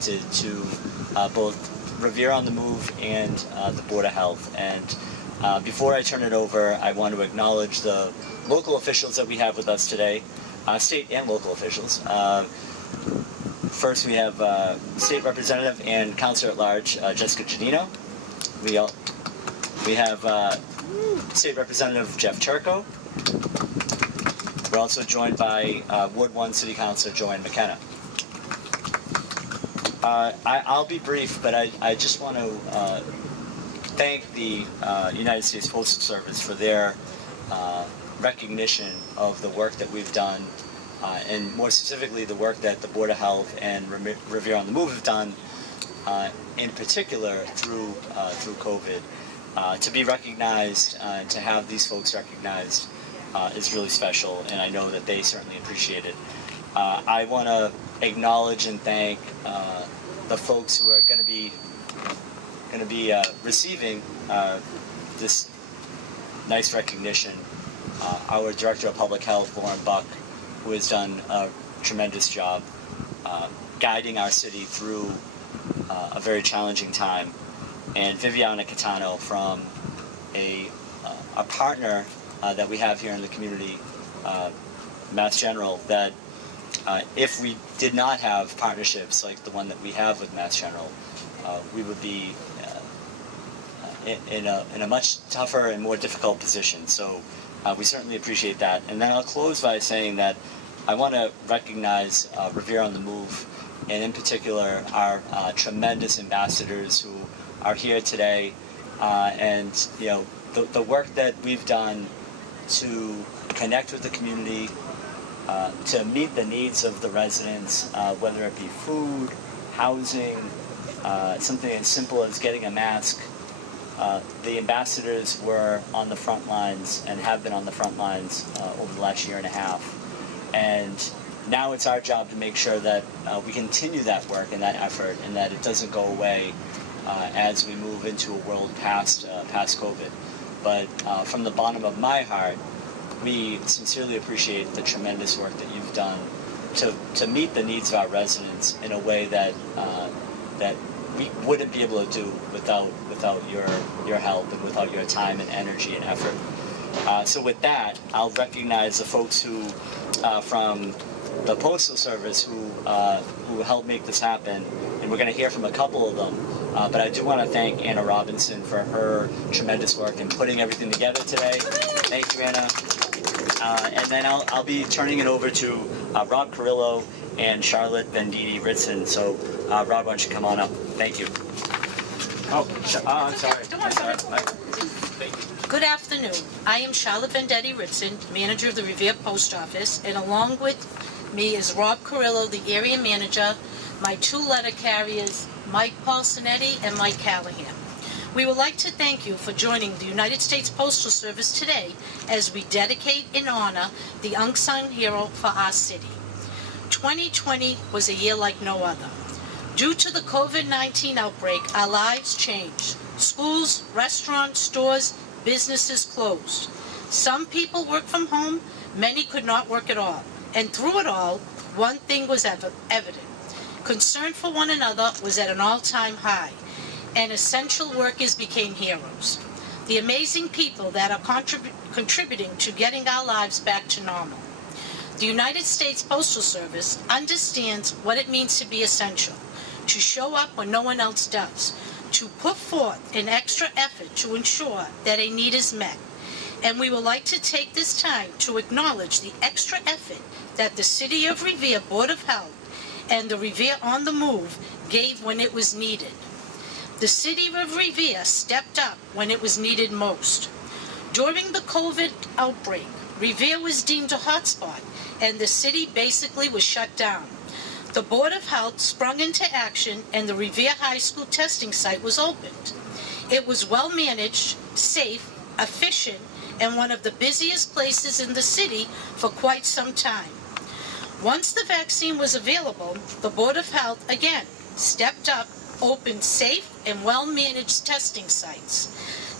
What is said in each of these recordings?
to both Revere on the Move and the Board of Health. And before I turn it over, I want to acknowledge the local officials that we have with us today, state and local officials. First, we have State Representative and Councilor at Large Jessica Giannino. We have State Representative Jeff Turco. We're also joined by Ward 1 City Councilor Joanne McKenna. I'll be brief, but I just want to thank the United States Postal Service for their recognition of the work that we've done, and more specifically the work that the Board of Health and Revere on the Move have done, in particular through COVID. To be recognized, to have these folks recognized is really special, and I know that they certainly appreciate it. I want to acknowledge and thank the folks who are going to be receiving this nice recognition. Our Director of Public Health, Lauren Buck, who has done a tremendous job guiding our city through a very challenging time, and Viviana Catano from a partner that we have here in the community, Mass General, that if we did not have partnerships like the one that we have with Mass General, we would be in a much tougher and more difficult position. So we certainly appreciate that. And then I'll close by saying that I want to recognize Revere on the Move, and in particular our tremendous ambassadors who are here today, and the work that we've done to connect with the community, to meet the needs of the residents, whether it be food, housing, something as simple as getting a mask. The ambassadors were on the front lines and have been on the front lines over the last year and a half. And now it's our job to make sure that we continue that work and that effort, and that it doesn't go away as we move into a world past COVID. But from the bottom of my heart, we sincerely appreciate the tremendous work that you've done to meet the needs of our residents in a way that that we wouldn't be able to do without your help and without your time and energy and effort. So with that, I'll recognize the folks who from the Postal Service who helped make this happen, and we're going to hear from a couple of them. But I do want to thank Anna Robinson for her tremendous work in putting everything together today. Thank you, Anna. And then I'll be turning it over to Rob Carrillo and Charlotte Venditti-Ritson. So Rob, why don't you come on up? Thank you. I'm sorry. Thank you. Good afternoon. I am Charlotte Venditti-Ritson, manager of the Revere Post Office, and along with me is Rob Carrillo, the area manager, my two letter carriers, Mike Paulsonetti and Mike Callahan. We would like to thank you for joining the United States Postal Service today as we dedicate and honor the unsung hero for our city. 2020 was a year like no other. Due to the COVID-19 outbreak, our lives changed. Schools, restaurants, stores, businesses closed. Some people worked from home, many could not work at all. And through it all, one thing was evident. Concern for one another was at an all-time high, and essential workers became heroes. The amazing people that are contributing to getting our lives back to normal. The United States Postal Service understands what it means to be essential, to show up when no one else does, to put forth an extra effort to ensure that a need is met. And we would like to take this time to acknowledge the extra effort that the City of Revere Board of Health and the Revere on the Move gave when it was needed. The City of Revere stepped up when it was needed most. During the COVID outbreak, Revere was deemed a hotspot, and the city basically was shut down. The Board of Health sprung into action, and the Revere High School testing site was opened. It was well managed, safe, efficient, and one of the busiest places in the city for quite some time. Once the vaccine was available, the Board of Health again stepped up, opened safe and well-managed testing sites.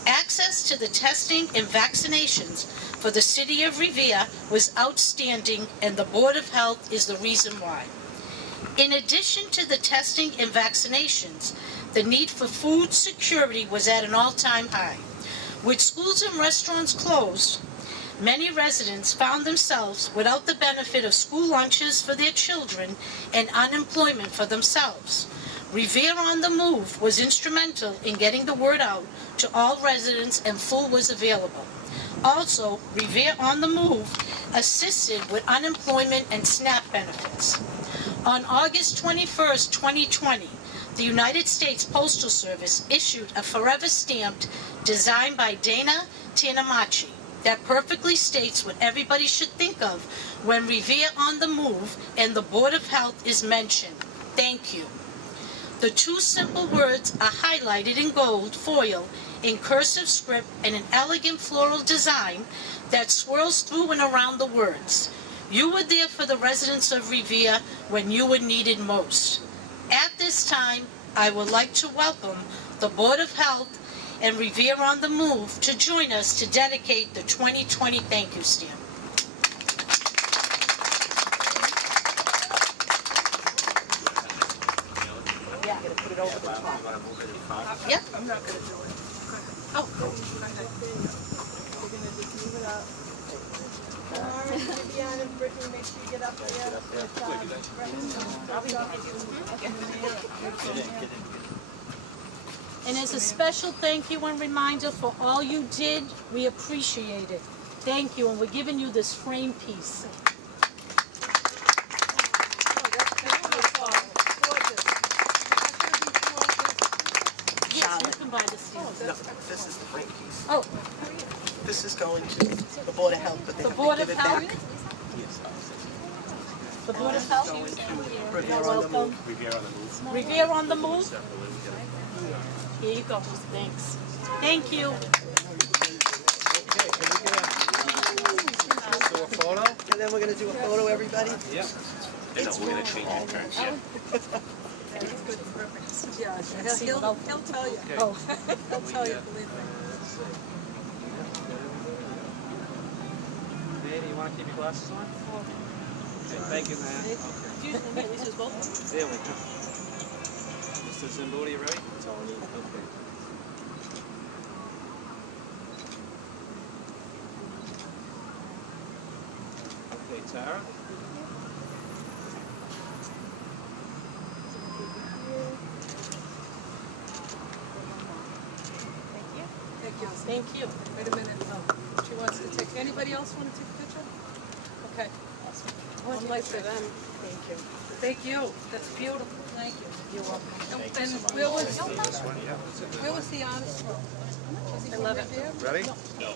Access to the testing and vaccinations for the City of Revere was outstanding, and the Board of Health is the reason why. In addition to the testing and vaccinations, the need for food security was at an all-time high. With schools and restaurants closed, many residents found themselves without the benefit of school lunches for their children and unemployment for themselves. Revere on the Move was instrumental in getting the word out to all residents, and food was available. Also, Revere on the Move assisted with unemployment and SNAP benefits. On August 21st, 2020, the United States Postal Service issued a forever stamped designed by Dana Tanamachi that perfectly states what everybody should think of when Revere on the Move and the Board of Health is mentioned. Thank you. The two simple words are highlighted in gold foil in cursive script and an elegant floral design that swirls through and around the words. You were there for the residents of Revere when you were needed most. At this time, I would like to welcome the Board of Health and Revere on the Move to join us to dedicate the 2020 thank you stamp. Yeah. I'm gonna put it over the top. Yep. I'm not gonna do it. Oh. We're gonna just move it up. All right, Vivian and Brittany, make sure you get up there. And as a special thank you and reminder for all you did, we appreciate it. Thank you, and we're giving you this frame piece. Yes, you can buy the stamp. No, this is the frame piece. Oh, This is going to the Board of Health, but they the have Board to of give it Health? back. The Board of Going Health? to Revere on the Welcome. Move. Revere on the Move? Here you go. Thanks. Thank you. Do a photo? And then we're gonna do a photo, everybody. Yeah. And then we're gonna change your turns. Yeah. Yeah, he'll tell you. Oh. He'll tell you, believe me. Manny, you want to keep your glasses on? Okay, thank you, man. There we go. Mr. Zamboni, ready? Tony. Okay. Okay, Tara. Thank you. Wait a minute, she wants to take, anybody else want to take a picture? Okay. One light for them. Thank you. Thank you, that's beautiful, thank you. You're welcome. And where was the honest roll? Was he I love it. Revere? Ready? No.